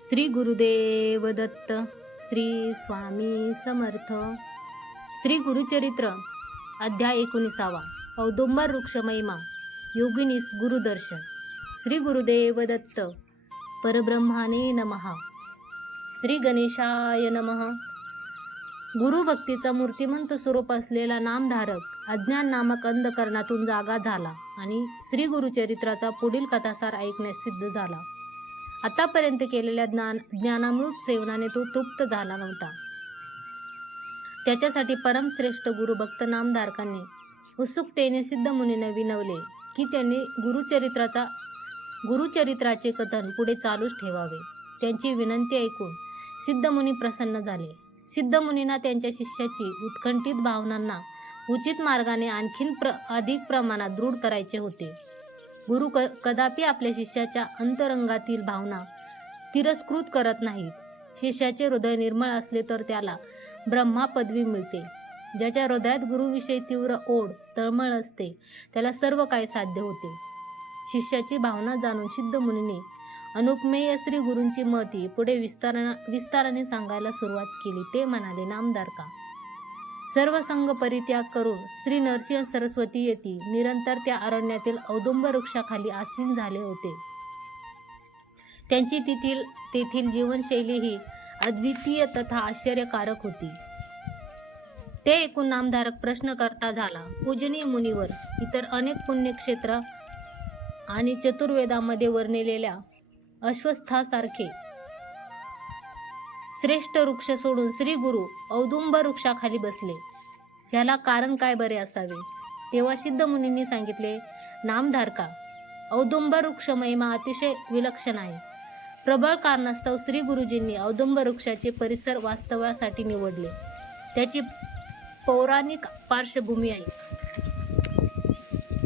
श्री गुरुदेव दत्त. श्री स्वामी समर्थ. श्री गुरुचरित्र अध्याय 19. औदुंबर वृक्ष महिमा. योगिनीस गुरुदर्शन. श्री गुरुदेव दत्त. परब्रह्माने नमः. श्री गणेशाय नमः. गुरुभक्तीचा मूर्तिमंत स्वरूप असलेला नामधारक अज्ञान नामक अंधकरणातून जागा झाला आणि श्री गुरुचरित्राचा पुढील कथासार ऐकण्यास सिद्ध झाला. आतापर्यंत केलेल्या ज्ञानामृत सेवनाने तो तृप्त झाला नव्हता. त्याच्यासाठी परमश्रेष्ठ गुरुभक्त नामधारकांनी उत्सुकतेने सिद्धमुनींना विनवले की त्यांनी गुरुचरित्राचे कथन पुढे चालूच ठेवावे. त्यांची विनंती ऐकून सिद्धमुनी प्रसन्न झाले. सिद्धमुनींना त्यांच्या शिष्याची उत्कंठित भावनांना उचित मार्गाने आणखीन अधिक प्रमाणात दृढ करायचे होते. गुरु कदापि आपल्या शिष्याच्या अंतरंगातील भावना तिरस्कृत करत नाहीत. शिष्याचे हृदय निर्मळ असले तर त्याला ब्रह्मा पदवी मिळते. ज्याच्या हृदयात गुरुविषयी तीव्र ओढ तळमळ असते त्याला सर्व काही साध्य होते. शिष्याची भावना जाणून सिद्धमुनींनी अनुपमेय श्री गुरूंची महती पुढे विस्ताराने सांगायला सुरुवात केली. ते म्हणाले, नामधारका, सर्व संग परित्याग करून श्री नरसिंह सरस्वती येती निरंतर त्या अरण्यातील औदुंबर वृक्षाखाली आसीन झाले होते. त्यांची तेथील जीवनशैली ही अद्वितीय तथा आश्चर्यकारक होती. ते ऐकून नामधारक प्रश्नकर्ता झाला. पूजनीय मुनीवर, इतर अनेक पुण्यक्षेत्र आणि चतुर्वेदामध्ये वर्णिलेल्या अश्वस्थासारखे श्रेष्ठ वृक्ष सोडून श्री गुरु औदुंबर वृक्षाखाली बसले. याला कारण काय बरे असावे? तेव्हा सिद्धमुनींनी सांगितले, नामधारका, औदुंबर वृक्ष महिमा अतिशय विलक्षण आहे. प्रबळ कारणास्तव श्री गुरुजींनी औदुंबर वृक्षाचे परिसर वास्तव्यासाठी निवडले. त्याची पौराणिक पार्श्वभूमी आहे.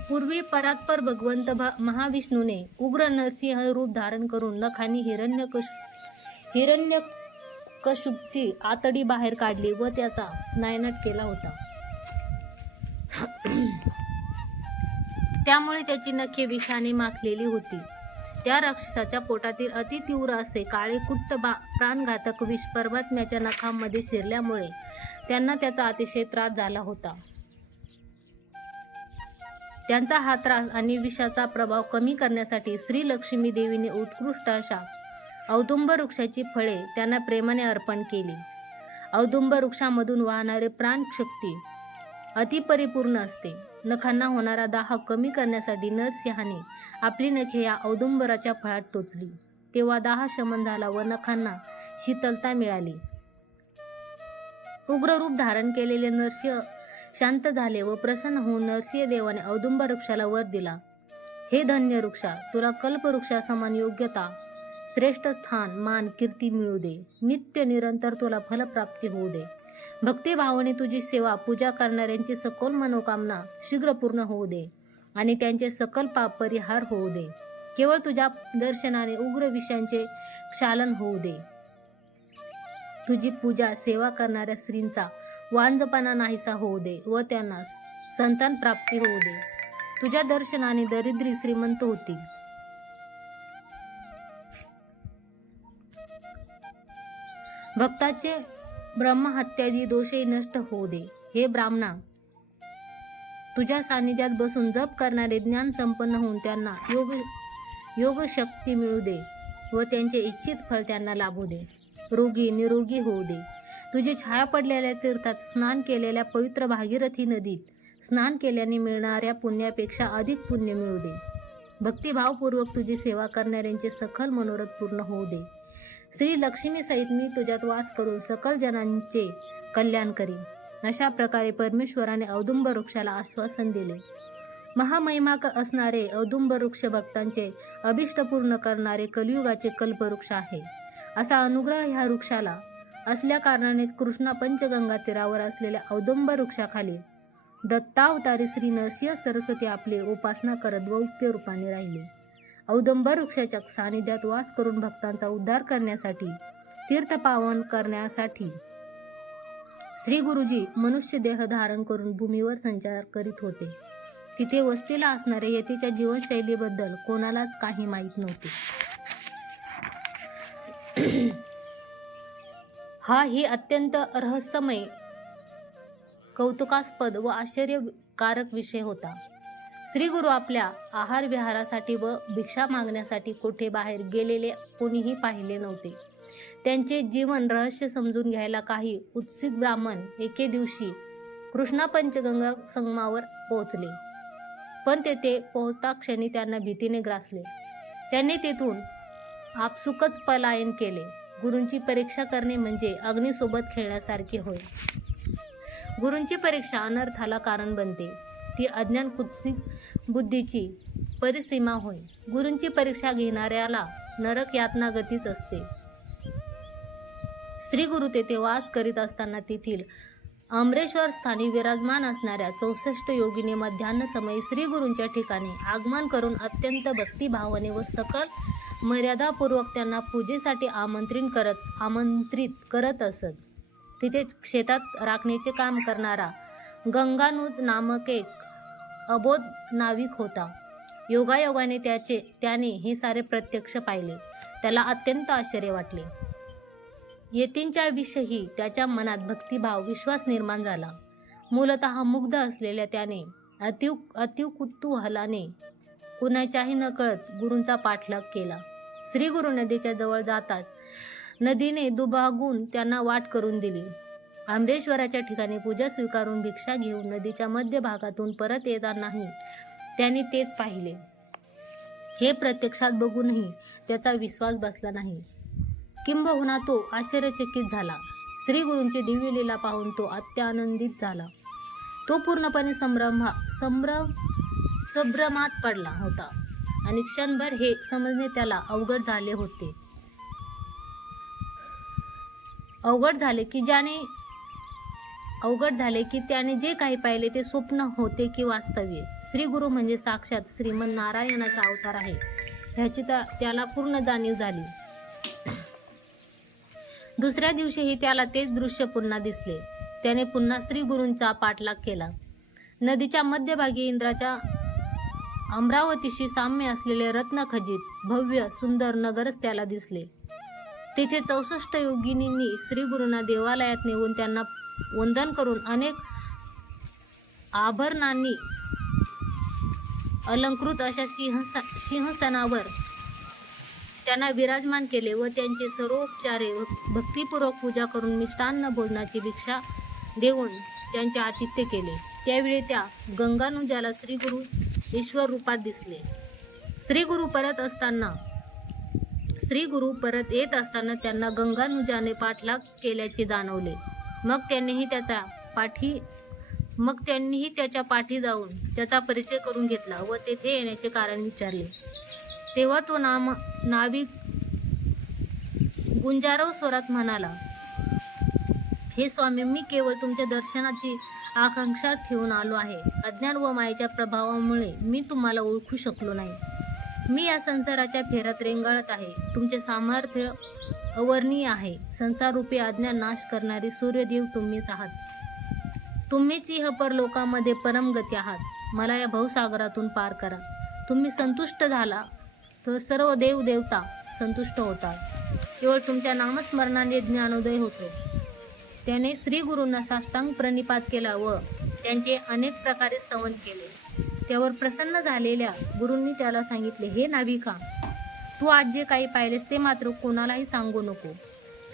पूर्वी परात्पर भगवंत महाविष्णूने उग्र नरसिंह रूप धारण करून नखांनी हिरण्यकश्यपूची आतडी बाहेर काढली व त्याचा नायनाट केला होता. त्यामुळे त्याची नखे विषाने माखलेली होती. त्या राक्षसाच्या पोटातील अतितीव्र असे काळे कुट्ट प्राणघातक विष परमात्म्याच्या नखांमध्ये शिरल्यामुळे त्यांना त्याचा अतिशय त्रास झाला होता. त्यांचा हा त्रास आणि विषाचा प्रभाव कमी करण्यासाठी श्री लक्ष्मी देवीने उत्कृष्ट अशा औदुंबर वृक्षाची फळे त्यांना प्रेमाने अर्पण केली. औदुंबर वृक्षामधून वाहणारे प्राणशक्ती अतिपरिपूर्ण असते. नखांना होणारा दाह कमी करण्यासाठी नरसिंहाने आपली नखे या औदुंबराच्या फळात टोचली. तेव्हा दाह शमन झाला व नखांना शीतलता मिळाली. उग्र रूप धारण केलेले नरसिंह शांत झाले व प्रसन्न होऊन नरसिंह देवाने औदुंबर वृक्षाला वर दिला. हे धन्य वृक्षा, तुला कल्पवृक्षासमान योग्यता, श्रेष्ठ स्थान, मान, कीर्ती मिळू दे. नित्य निरंतर तुला फलप्राप्ती होऊ दे. भक्तिभावाने तुझी सेवा पूजा करणाऱ्यांची सकोल मनोकामना शीघ्र पूर्ण होऊ दे आणि त्यांचे सकल पाप परिहार होऊ दे. केवळ तुझ्या दर्शनाने उग्र विषयांचे क्षालन होऊ दे. तुझी पूजा सेवा करणाऱ्या स्त्रींचा वांझपणा नाहीसा होऊ दे व त्यांना संतान प्राप्ती होऊ दे. तुझ्या दर्शनाने दरिद्री श्रीमंत होतील. भक्ताचे ब्रह्महत्यादी दोषही नष्ट होऊ दे. हे ब्राह्मणा, तुझ्या सानिध्यात बसून जप करणारे ज्ञान संपन्न होऊन त्यांना योग शक्ती मिळू दे व त्यांचे इच्छित फळ त्यांना लाभू दे. रोगी निरोगी होऊ दे. तुझी छाया पडलेल्या तीर्थात स्नान केलेल्या पवित्र भागीरथी नदीत स्नान केल्याने मिळणाऱ्या पुण्यापेक्षा अधिक पुण्य मिळू दे. भक्तिभावपूर्वक तुझी सेवा करणाऱ्यांचे सखल मनोरथ पूर्ण होऊ दे. श्री लक्ष्मी सहित मी तुझ्यात वास करून सकल जनांचे कल्याण करीन. अशा प्रकारे परमेश्वराने औदुंबर वृक्षाला आश्वासन दिले. महामहिमा असणारे औदुंबर वृक्ष भक्तांचे अभिष्ट पूर्ण करणारे कलियुगाचे कल्पवृक्ष आहे. असा अनुग्रह ह्या वृक्षाला असल्या कारणाने कृष्णा पंचगंगा तीरावर असलेल्या औदुंबर वृक्षाखाली दत्तावतारी श्री नरसिंह सरस्वती आपली उपासना करत द्वैप्य रूपाने राहिले. औदुंबर वृक्षाच्या सानिध्यात वास करून भक्तांचा उद्धार करण्यासाठी, तीर्थ पावन करण्यासाठी श्री गुरुजी मनुष्य देह धारण करून भूमीवर संचार करीत होते. तिथे वस्तीला असणाऱ्या यतीच्या जीवनशैलीबद्दल कोणालाच काही माहीत नव्हते. हा ही अत्यंत रहस्यमय, कौतुकास्पद व आश्चर्यकारक विषय होता. श्री गुरु आपल्या आहार विहारासाठी व भिक्षा मागण्यासाठी कुठे बाहेर गेलेले कोणीही पाहिले नव्हते. त्यांचे जीवन रहस्य समजून घ्यायला काही उत्सुक ब्राह्मण एके दिवशी कृष्णा पंचगंगा संगमावर पोहोचले. पण तेथे पोहोचता क्षणी त्यांना भीतीने ग्रासले. त्यांनी तेथून आपसुकच पलायन केले. गुरूंची परीक्षा करणे म्हणजे अग्नीसोबत खेळण्यासारखे होय. गुरूंची परीक्षा अनर्थाला कारण बनते. ती अज्ञान कुत्सित बुद्धीची परिसीमा होय. गुरूंची परीक्षा घेणाऱ्याला नरक यातना गतीच असते. श्री गुरु तेथे वास करीत असताना तेथील अमरेश्वर स्थानी विराजमान असणाऱ्या 64 योगिनी मध्यान्ह समयी श्री गुरूंच्या ठिकाणी आगमन करून अत्यंत भक्तिभावाने व सकल मर्यादापूर्वक त्यांना पूजेसाठी आमंत्रित करत असत. तिथे शेतात राखण्याचे काम करणारा गंगानुज नामक एक अबोध नाविक होता. योगायोगाने त्याने हे सारे प्रत्यक्ष पाहिले. त्याला अत्यंत आश्चर्य वाटले. यतींच्या विषयी त्याच्या मनात भक्तिभाव विश्वास निर्माण झाला. मूलतः मुग्ध असलेल्या त्याने अतीव कुतूहलाने कुणाच्याही नकळत गुरूंचा पाठलाग केला. श्री गुरु नदीच्या जवळ जाताच नदीने दुभागून त्यांना वाट करून दिली. आंबेश्वराच्या ठिकाणी पूजा स्वीकारून भिक्षा घेऊन नदीच्या मध्यभागातून परत येतानाही त्यांनी तेच पाहिले. हे प्रत्यक्षात बघूनही त्याचा विश्वास बसला नाही. किंबहुना तो आश्चर्यचकित झाला. श्री गुरूंची दिव्य लीला पाहून तो अत्यानंदित झाला. तो पूर्णपणे संभ्रमात पडला होता आणि क्षणभर हे समजणे त्याला अवघड झाले की त्याने जे काही पाहिले ते स्वप्न होते की वास्तव्य. श्री गुरु म्हणजे साक्षात श्रीमन नारायणाचा अवतार आहे ह्याची त्याला पूर्ण जाणीव झाली. दुसऱ्या दिवशीही त्याला तेच दृश्य पुन्हा दिसले. त्याने पुन्हा श्री गुरूंचा पाठलाग केला. नदीच्या मध्यभागी इंद्राच्या अमरावतीशी साम्य असलेले रत्नखचित भव्य सुंदर नगरच त्याला दिसले. तेथे 64 योगिनींनी श्री गुरूंना देवालयात नेऊन त्यांना वंदन करून अनेक आभरणांनी अलंकृत अशा सिंहासनावर त्यांना विराजमान केले व त्यांचे सर्वोपचारे भक्तिपूर्वक पूजा करून मिष्टान्न भोजनाची भिक्षा देऊन त्यांचे आतिथ्य केले. त्यावेळी त्या गंगानुजाला श्री गुरु ईश्वर रूपात दिसले. श्री गुरु परत येत असताना त्यांना गंगानुजाने पाठलाग केल्याचे जाणवले. मग त्यांनीही त्याच्या पाठी जाऊन त्याचा परिचय करून घेतला व तेथे येण्याचे कारण विचारले. तेव्हा तो नाविक गुंजारव स्वरात म्हणाला, हे स्वामी, मी केवळ तुमच्या दर्शनाची आकांक्षा ठेवून आलो आहे. अज्ञान व मायेच्या प्रभावामुळे मी तुम्हाला ओळखू शकलो नाही. मी या संसाराच्या फेऱ्यात रेंगाळत आहे. तुमचे सामर्थ्य अवर्णनीय आहे. संसाररूपी अज्ञान नाश करणारी सूर्यदेव तुम्हीच आहात. तुम्हीच इहपर लोकांमध्ये परमगती आहात. मला या भवसागरातून पार करा. तुम्ही संतुष्ट झाला तर सर्व देवदेवता संतुष्ट होतात. केवळ तुमच्या नामस्मरणाने ज्ञानोदय होतो. त्याने श्री गुरूंना साष्टांग प्रणिपात केला व त्यांचे अनेक प्रकारे स्तवन केले. त्यावर प्रसन्न झालेल्या गुरूंनी त्याला सांगितले, हे नाविका, तू आज जे काही पाहिलेस ते मात्र कोणालाही सांगू नको.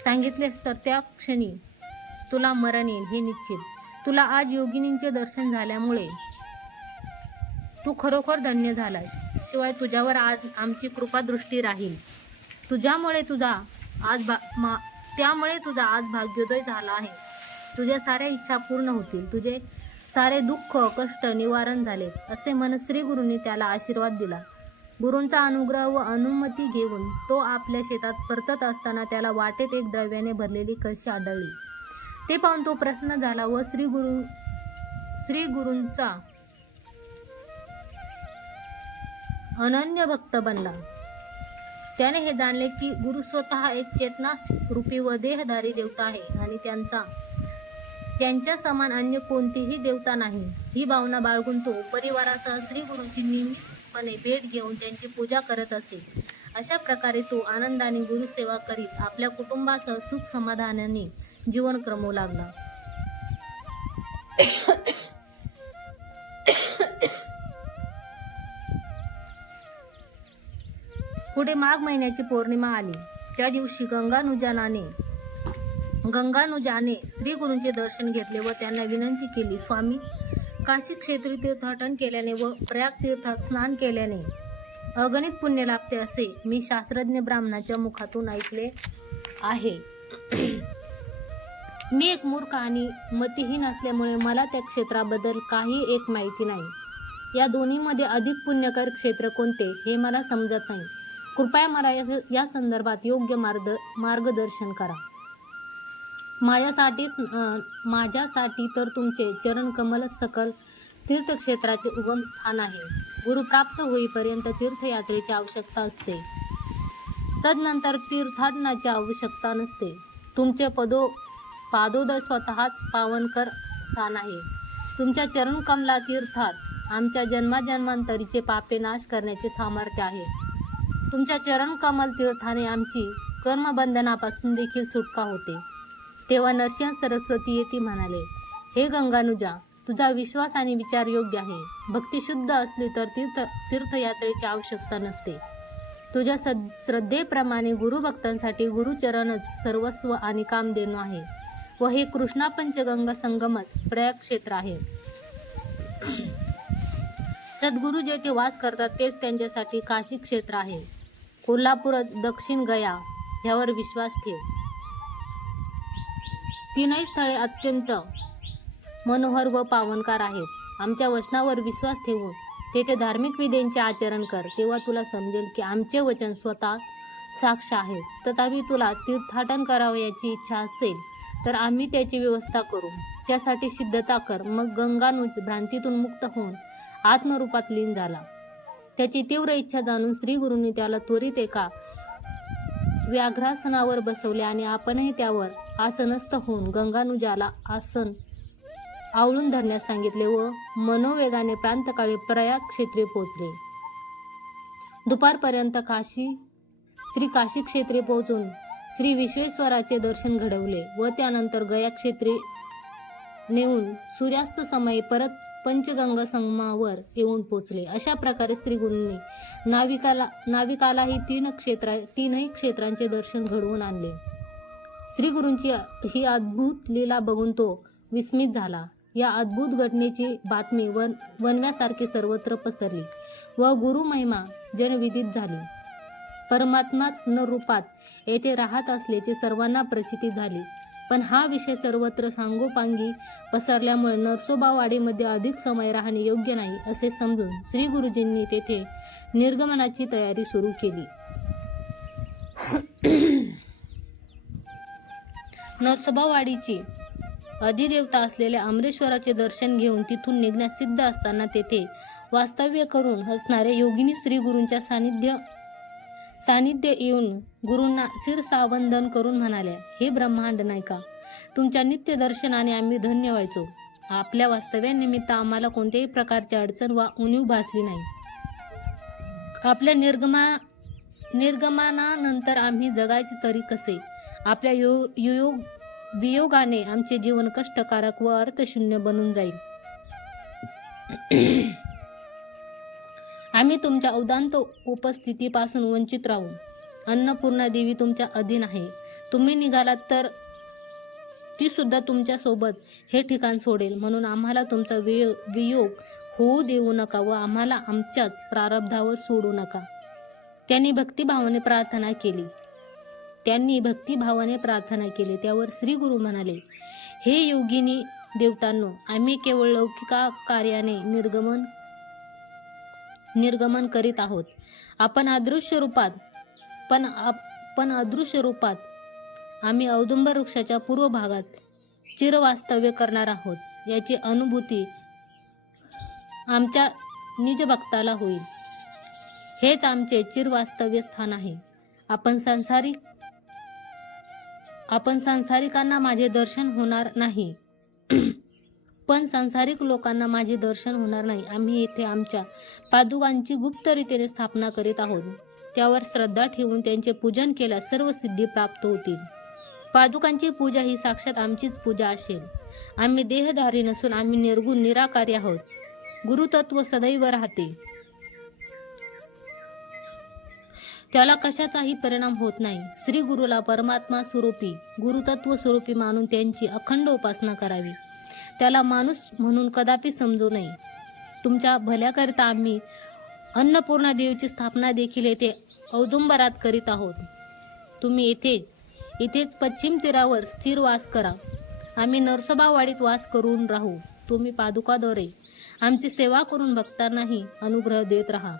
सांगितलेस तर त्या क्षणी तुला मरण येईल हे निश्चित. तुला आज योगिनींचे दर्शन झाल्यामुळे तू खरोखर धन्य झालास. शिवाय तुझ्यावर आज आमची कृपादृष्टी राहील. त्यामुळे तुझा आज भाग्योदय झाला आहे. तुझ्या साऱ्या इच्छा पूर्ण होतील. तुझे सारे दुःख कष्ट निवारण झाले असे म्हणत श्री गुरूंनी त्याला आशीर्वाद दिला. गुरूंचा अनुग्रह व अनुमती घेऊन तो आपल्या शेतात परतत असताना त्याला वाटेत एक द्रव्याने भरलेली कळशी आढळली. ते पाहून तो प्रसन्न झाला व श्री गुरूंचा अनन्य भक्त बनला. त्याने हे जाणले की गुरु स्वतः एक चेतना रूपी व देहधारी देवता आहे आणि त्यांच्या समान अन्य कोणतीही देवता नाही. ही भावना बाळगून तो परिवारासह श्री गुरूंची नियमितपणे भेट घेऊन त्यांची पूजा करत असे. अशा प्रकारे तो आनंदाने गुरुसेवा करीत आपल्या कुटुंबासह सुख समाधानाने जीवन क्रमवू लागला. पुढे माघ महिन्याची पौर्णिमा आली. त्या दिवशी गंगानुजाने श्री गुरूंचे दर्शन घेतले व त्यांना विनंती केली, स्वामी, काशी क्षेत्री तीर्थाटन केल्याने व प्रयाग तीर्थात स्नान केल्याने अगणित पुण्य लाभते असे मी शास्त्रज्ञ ब्राह्मणाच्या मुखातून ऐकले आहे. मी एक मूर्ख आणि मतिहीन असल्यामुळे मला त्या क्षेत्राबद्दल काही एक माहिती नाही. या दोन्हीमध्ये अधिक पुण्यकर क्षेत्र कोणते हे मला समजत नाही. कृपया मला या संदर्भात योग्य मार्गदर्शन करा. माझ्यासाठी तर तुमचे चरणकमल सकल तीर्थक्षेत्राचे उगम स्थान आहे. गुरु प्राप्त होईपर्यंत तीर्थयात्रेची आवश्यकता असते, तदनंतर तीर्थाटनाची आवश्यकता नसते. तुमचे पादोदय स्वतःच पावनकर स्थान आहे. तुमच्या चरणकमला तीर्थात आमच्या जन्माजन्मांतरीचे पापे नाश करण्याचे सामर्थ्य आहे. तुमच्या चरणकमल तीर्थाने आमची कर्मबंधनापासून देखील सुटका होते. तेव्हा नरसिंह सरस्वती येती म्हणाले, हे गंगानुजा, तुझा विश्वास आणि विचार योग्य आहे. भक्ती शुद्ध असली तर तीर्थयात्रेची आवश्यकता नसते. तुझ्या श्रद्धेप्रमाणे गुरुभक्तांसाठी गुरुचरणच सर्वस्व आणि कामधेनू आहे व हे कृष्णा पंचगंगा संगमच प्रयाग क्षेत्र आहे. सद्गुरु जेथे वास करतात तेच त्यांच्यासाठी काशी क्षेत्र आहे. कोल्हापूरच दक्षिण गया ह्यावर विश्वास ठेव. तीनही स्थळे अत्यंत मनोहर व पावनकार आहेत. आमच्या वचनावर विश्वास ठेवून तेथे धार्मिक विधींचे आचरण कर. तेव्हा तुला समजेल की आमचे वचन स्वतः साक्ष आहे. तथापि तुला तीर्थाटन करावयाची इच्छा असेल तर आम्ही त्याची व्यवस्था करू. त्यासाठी सिद्धता कर. मग गंगानुज भ्रांतीतून मुक्त होऊन आत्मरूपात लीन झाला. त्याची तीव्र इच्छा जाणून श्री गुरूंनी त्याला त्वरित एका व्याघ्रासनावर बसवले आणि आपणही त्यावर आसनस्थ होऊन गंगानुजाला आसन आवळून धरण्यास सांगितले व मनोवेगाने प्रांतकाळी प्रयाग क्षेत्री पोहोचले. दुपारपर्यंत श्री काशी क्षेत्री पोहोचून श्री विश्वेश्वराचे दर्शन घडवले व त्यानंतर गया क्षेत्री नेऊन सूर्यास्त समयी परत पंचगंगा संगमावर येऊन पोचले. अशा प्रकारे श्री गुरूंनी नाविकालाही तीनही क्षेत्रांचे दर्शन घडवून आणले. श्री गुरूंची ही अद्भुत लीला बघून तो विस्मित झाला. या अद्भुत घटनेची बातमी वणव्यासारखी सर्वत्र पसरली व गुरु महिमा जनविदित झाली. परमात्माच न रूपात येथे राहत असल्याची सर्वांना प्रचिती झाली. पण हा विषय सर्वत्र सांगोपांगी पसरल्यामुळे नरसोबावाडीमध्ये अधिक समय राहणे योग्य नाही असे समजून श्री गुरुजींनी तेथे निर्गमनाची तयारी सुरू केली. नरसोबावाडीची अधिदेवता असलेल्या अमरेश्वराचे दर्शन घेऊन तिथून निघण्यास सिद्ध असताना तेथे वास्तव्य करून असणाऱ्या योगिनी श्री गुरूंच्या सानिध्य येऊन गुरूंना शिरसावंदन करून म्हणाल्या, हे ब्रह्मांड नायका, तुमच्या नित्य दर्शनाने आम्ही धन्य व्हायचो. आपल्या वास्तव्यानिमित्त आम्हाला कोणत्याही प्रकारची अडचण वा उणीव भासली नाही. आपल्या निर्गमनानंतर आम्ही जगायचे तरी कसे? आपल्या वियोगाने आमचे जीवन कष्टकारक व अर्थशून्य बनून जाईल. आम्ही तुमच्या औदांत उपस्थितीपासून वंचित राहू. अन्नपूर्णा देवी तुमच्या अधीन आहे. तुम्ही निघालात तर ती सुद्धा तुमच्या सोबत हे ठिकाण सोडेल. म्हणून आम्हाला तुमचा वियोग होऊ देऊ नका व आम्हाला आमच्याच प्रारब्धावर सोडू नका. त्यांनी भक्तिभावाने प्रार्थना केली. त्यावर श्री गुरु म्हणाले, हे योगिनी देवतांनो, आम्ही केवळ लौकिक कार्याने निर्गमन करीत आहोत. आपण अदृश्य रूपात आम्ही औदुंबर वृक्षाच्या पूर्व भागात चिरवास्तव्य करणार आहोत. याची अनुभूती आमच्या निजभक्ताला होईल. हेच आमचे चिरवास्तव्य स्थान आहे. आपण संसारिकांना माझे दर्शन होणार नाही पण सांसारिक लोकांना माझे दर्शन होणार नाही. आम्ही येथे आमच्या पादुकांची गुप्त रीतीने स्थापना करीत आहोत. त्यावर श्रद्धा ठेवून त्यांचे पूजन केल्यास सर्व सिद्धी प्राप्त होतील. पादुकांची पूजा ही साक्षात आमचीच पूजा असेल. आम्ही देहधारी नसून आम्ही निर्गुण निराकारी आहोत. गुरुतत्व सदैव राहते, त्याला कशाचाही परिणाम होत नाही. श्री गुरुला परमात्मा स्वरूपी गुरुतत्व स्वरूपी मानून त्यांची अखंड उपासना करावी. त्याला माणूस म्हणून कदापि समजू नये. तुमच्या भल्याकरिता आम्ही अन्नपूर्णा देवीची स्थापना देखील येथे औदुंबरात करीत आहोत. तुम्ही इथेच पश्चिम तीरावर स्थिर वास करा. आम्ही नरसोबावाडीत वास करून राहू. तुम्ही पादुकाद्वारे आमची सेवा करून भक्तांनाही अनुग्रह देत राहा.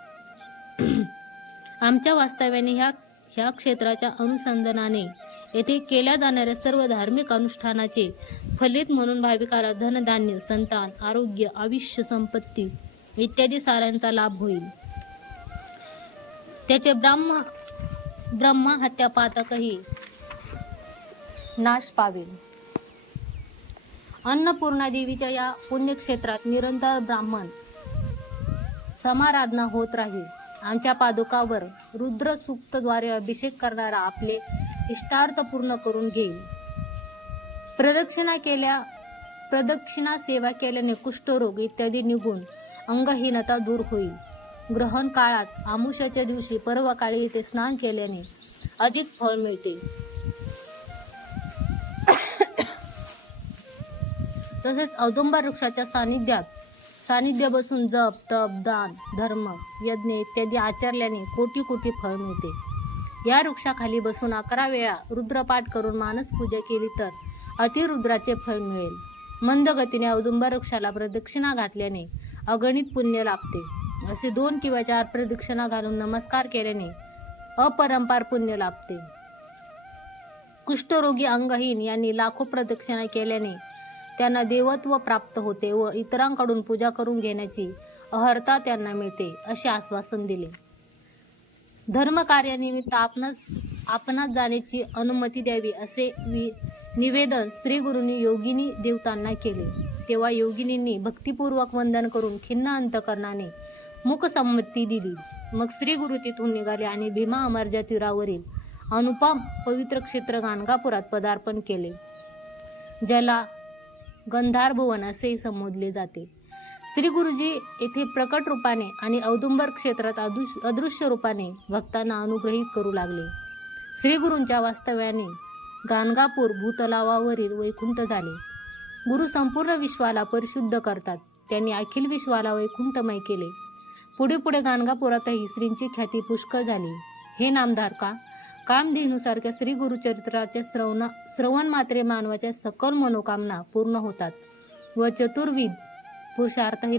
आमच्या वास्तव्याने ह्या क्षेत्राच्या अनुसंधानाने येथे केल्या जाणाऱ्या सर्व धार्मिक अनुष्ठानाचे फलित म्हणून भाविकाला धनधान्य, संतान, आरोग्य, आयुष्य, संपत्ती इत्यादी साऱ्यांचा लाभ होईल. त्याचे ब्रह्मा हत्या पातकही नाश पावेल. अन्नपूर्णा देवीच्या या पुण्यक्षेत्रात निरंतर ब्राह्मण समाराधना होत राहील. आमच्या पादुकावर रुद्र सूक्तद्वारे अभिषेक करणारा आपले इष्टार्थ पूर्ण करून घेईल. प्रदक्षिणा सेवा केल्याने कुष्ठरोग इत्यादी निघून अंगहीनता दूर होईल. ग्रहण काळात आमुष्याच्या दिवशी पर्वकाळी येथे स्नान केल्याने अधिक फळ मिळते. तसेच औदुंबर वृक्षाच्या सानिध्य बसून जप, तप, दान, धर्म, यज्ञ इत्यादी आचरल्याने कोटी कोटी फळ मिळते. या वृक्षाखाली बसून 11 वेळा रुद्रपाठ करून मानस पूजा केली तर अतिरुद्राचे फळ मिळेल. मंद गतीने औदुंबर वृक्षाला प्रदक्षिणा घातल्याने अगणित पुण्य लाभते. असे 2 किंवा 4 प्रदक्षिणा घालून नमस्कार केल्याने अपरंपार पुण्य लाभते. कुष्ठरोगी अंगहीन यांनी लाखो प्रदक्षिणा केल्याने त्यांना देवत्व प्राप्त होते व इतरांकडून पूजा करून घेण्याची अर्हता त्यांना मिळते, असे आश्वासन दिले. धर्मकार्यानिमित्त आपणास जाण्याची अनुमती द्यावी असे निवेदन श्री गुरूंनी योगिनी देवतांना केले. तेव्हा योगिनींनी भक्तिपूर्वक वंदन करून खिन्न अंतकरणाने मुकसंमती दिली. मग श्री गुरु तिथून निघाले आणि भीमा अमरच्या तीरावरील अनुपम पवित्र क्षेत्र गाणगापुरात पदार्पण केले, ज्याला गंधारभुवन असेही संबोधले जाते. श्री गुरुजी येथे प्रकट रूपाने आणि औदुंबर क्षेत्रात अदृश्य रूपाने भक्तांना अनुग्रहित करू लागले. श्री गुरूंच्या वास्तव्याने गाणगापूर भूतलावावरील वैकुंठ झाले. गुरु संपूर्ण विश्वाला परिशुद्ध करतात. त्यांनी अखिल विश्वाला वैकुंठमय केले. पुढे पुढे गाणगापुरातही श्रींची ख्याती पुष्कळ झाली. हे नामधारका, कामधेनूसारख्या श्री गुरुचरित्राच्या श्रवण मात्रे मानवाच्या सकल मनोकामना पूर्ण होतात व चतुर्विध पुरुषार्थही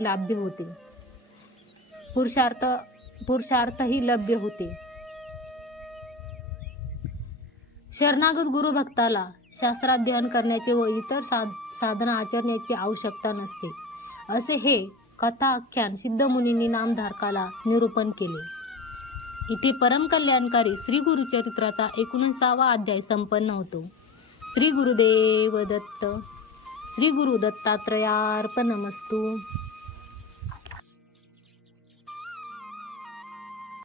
लभ्य होते. शरणागत गुरु भक्ताला शास्त्राध्ययन करण्याचे व इतर साधना आचरण्याची आवश्यकता नसते, असे हे कथाख्यान सिद्धमुनींनी नामधारकाला निरूपण केले. इथे परमकल्याणकारी श्री गुरुचरित्राचा 19वा अध्याय संपन्न होतो. श्री गुरुदेव दत्त. श्री गुरु दत्तात्रयार्पणमस्तु.